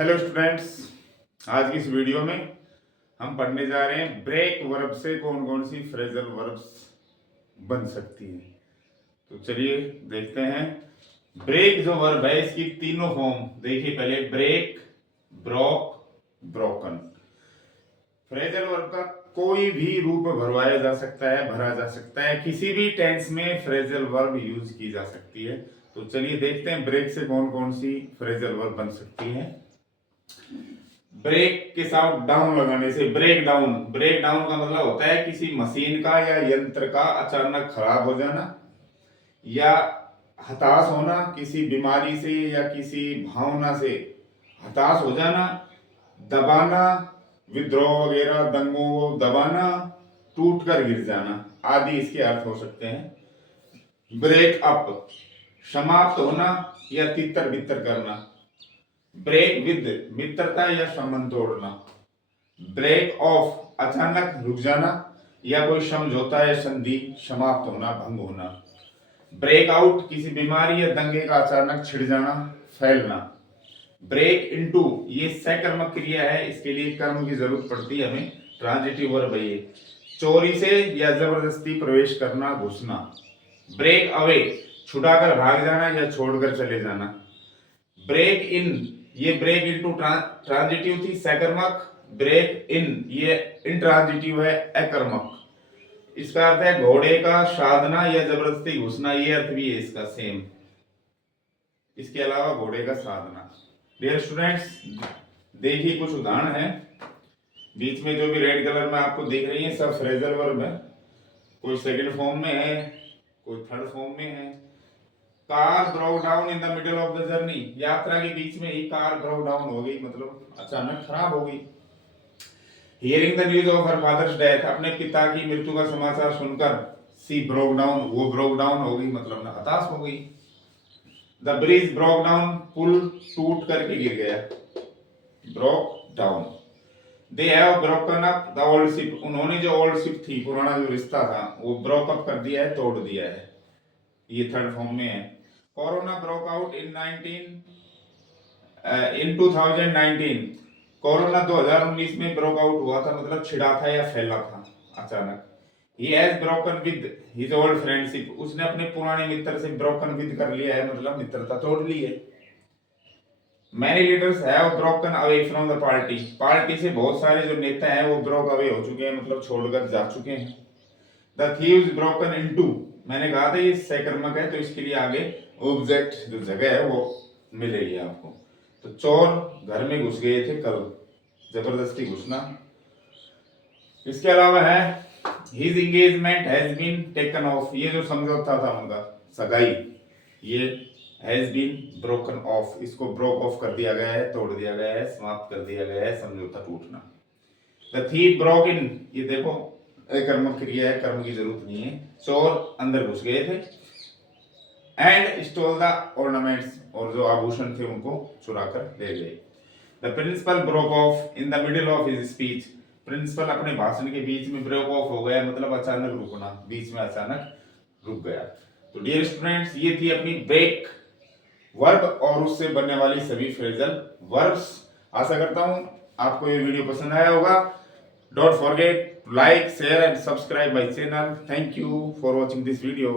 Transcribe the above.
Hello students, आज की इस वीडियो में हम पढ़ने जा रहे हैं ब्रेक वर्ब से कौन कौन सी फ्रेजल वर्ब्स बन सकती है। तो चलिए देखते हैं। ब्रेक जो वर्ब है इसकी तीनों फॉर्म देखिए। पहले break, broke, broken. Phrasal verb का कोई भी रूप भरवाया जा सकता है, भरा जा सकता है, किसी भी टेंस में फ्रेजल वर्ब यूज की जा सकती है। तो चलिए देखते हैं ब्रेक से कौन कौन सी फ्रेजल वर्ब बन सकती है। ब्रेक के साथ डाउन लगाने से ब्रेक डाउन। ब्रेक डाउन का मतलब होता है किसी मशीन का या यंत्र का अचानक खराब हो जाना या हताश होना, किसी बीमारी से या किसी भावना से हताश हो जाना, दबाना, विद्रोह वगैरह, दंगों को दबाना, टूट कर गिर जाना आदि इसके अर्थ हो सकते हैं। ब्रेक अप, समाप्त होना या तितर बितर करना। ब्रेक विद, मित्रता या संबंध तोड़ना। ब्रेक ऑफ, अचानक रुक जाना या कोई समझौता या संधि समाप्त होना, भंग होना। ब्रेक आउट, किसी बीमारी या दंगे का अचानक छिड़ जाना, फैलना। ब्रेक इनटू, ये सकर्मक क्रिया है, इसके लिए कर्म की जरूरत पड़ती है हमें, ट्रांजिटिव वर्ब है ये। चोरी से या जबरदस्ती प्रवेश करना, घुसना। ब्रेक अवे, छुड़ाकर भाग जाना या छोड़कर चले जाना। ब्रेक इन, ये ब्रेक इनटू ट्रांजिटिव थी सकर्मक। ब्रेक इन ये इंट्रांजिटिव है अकर्मक। इसका अर्थ है घोड़े का साधना या जबरदस्ती घुसना, ये अर्थ भी है इसका सेम। इसके अलावा घोड़े का साधना। डियर स्टूडेंट्स, देखिए कुछ उदाहरण है। बीच में जो भी रेड कलर में आपको दिख रही है सब फ्रेजल वर्ब है। कोई सेकंड फॉर्म में है, कोई थर्ड फॉर्म में है। Car broke down in the middle of the journey, यात्रा के बीच में ही कार ब्रोक डाउन हो गई, मतलब अचानक खराब हो गई। Hearing the news of her father's death, अपने पिता की मृत्यु का समाचार सुनकर सी ब्रोक डाउन, वो ब्रोक डाउन हो गई, मतलब ना हताश हो गई। द ब्रिज ब्रोक डाउन, पुल टूट करके गिर गया, broke down. They have broken up the old ship, उन्होंने जो ओल्ड शिप थी, पुराना जो रिश्ता था, वो ब्रोक अप कर दिया है, तोड़ दिया है, ये थर्ड फॉर्म में है। Corona broke out in 2019, corona 2019 में ब्रोक आउट हुआ था, मतलब छिड़ा था या फैला था अचानक। He has broken with his old friendship, उसने अपने पुराने मित्र से broken with कर लिया है, मतलब मित्रता तोड़ ली है। Many leaders have broken away from the party, party से बहुत सारे जो नेता हैं वो broke away हो चुके हैं, मतलब छोड़कर जा चुके हैं। The thieves broken into, मैंने कहा था ये सकर्मक है, तो इसके लिए आगे ऑब्जेक्ट जो जगह है वो मिलेगी आपको। तो चोर घर में घुस गए थे कल, जबरदस्ती घुसना। इसके अलावा है His engagement has been taken off, ये जो समझौता था उनका सगाई, ये has been broken off, इसको broke off कर दिया गया है, तोड़ दिया गया है, समाप्त कर दिया गया है, समझौता टूटना। The thief broke in, ये देखो कर्म क्रिया है, कर्म की जरूरत नहीं है। चोर अंदर घुस गए थे। And stole the ornaments, और जो आभूषण थे उनको चुरा कर ले गए। The principal broke off in the middle of his speech, principal अपने भाषण के बीच में ब्रेक ऑफ हो गया, मतलब अचानक रुकना, बीच में अचानक रुक गया। तो डियर स्टूडेंट्स, ये थी अपनी ब्रेक वर्ब और उससे बनने वाली सभी फ्रेजल वर्ब्स। आशा करता हूं आपको ये वीडियो पसंद आया होगा। Don't forget like, share and subscribe my channel. Thank you for watching this video.